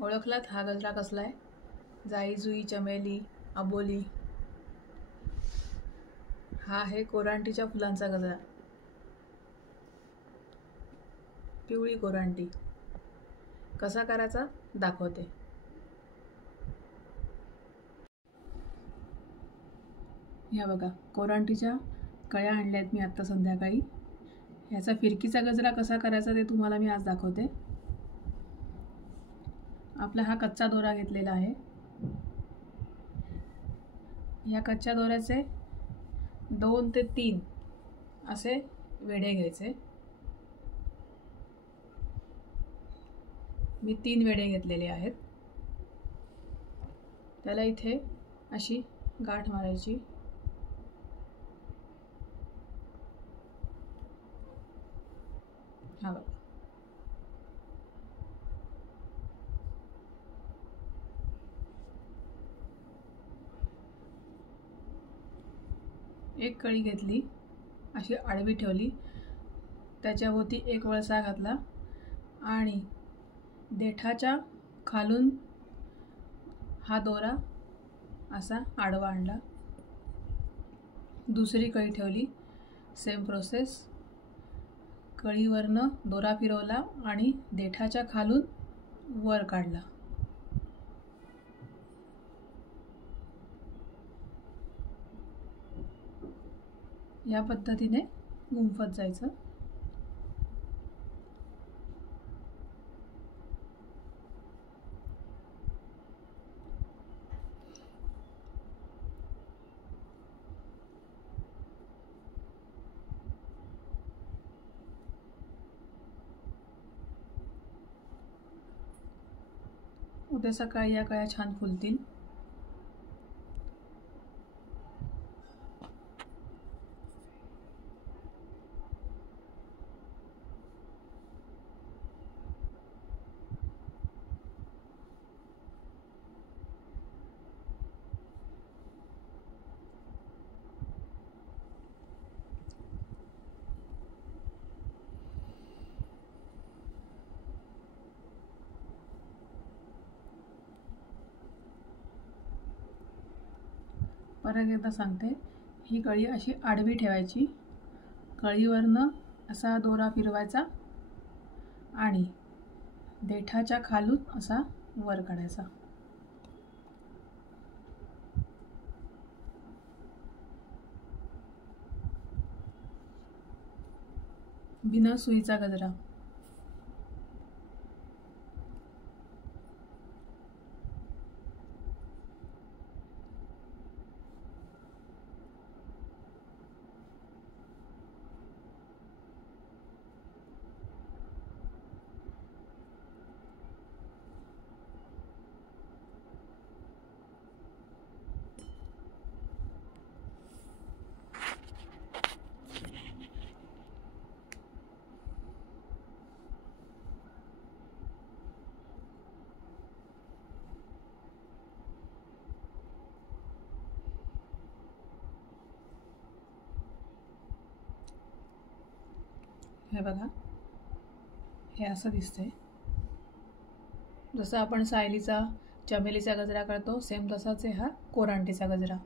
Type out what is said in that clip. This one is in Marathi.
ओळखलात हा गजरा कसला आहे? जाई जुई चमेली अबोली हा आहे कोरांटीच्या फुलांचा गजरा. पिवळी कोरांटी कसा करायचा दाखवते. ह्या बघा कोरांटीच्या कळ्या आणल्यात मी आत्ता संध्याकाळी. ह्याचा फिरकीचा गजरा कसा करायचा ते तुम्हाला मी आज दाखवते. आपला हा कच्चा दोरा घेतलेला आहे. या कच्च्या दोऱ्याचे 2 ते 3 असे वेढे घ्यायचे. मी 3 वेढे घेतलेले आहेत. त्याला इथे अशी गाठ मारायची. हा बघा एक कळी घेतली, अशी आडवी ठेवली, त्याच्याभोवती एक वळसा घातला आणि देठाच्या खालून हा दोरा असा आडवा आणला. दुसरी कळी ठेवली, सेम प्रोसेस. कळीवरनं दोरा फिरवला आणि देठाच्या खालून वर काढला. या पद्धतीने गुंफत जायचं. उद्या सकाळी या कळ्या छान फुलतील. परत एकदा सांगते, ही कळी अशी आडवी ठेवायची. कळीवरनं असा दोरा फिरवायचा आणि देठाच्या खालून असा वर काढायचा. बिना सुईचा गजरा. हे बघा, हे असं दिसतंय. जसं आपण सायलीचा चमेलीचा गजरा करतो सेम तसाच आहे हा कोरांटीचा गजरा.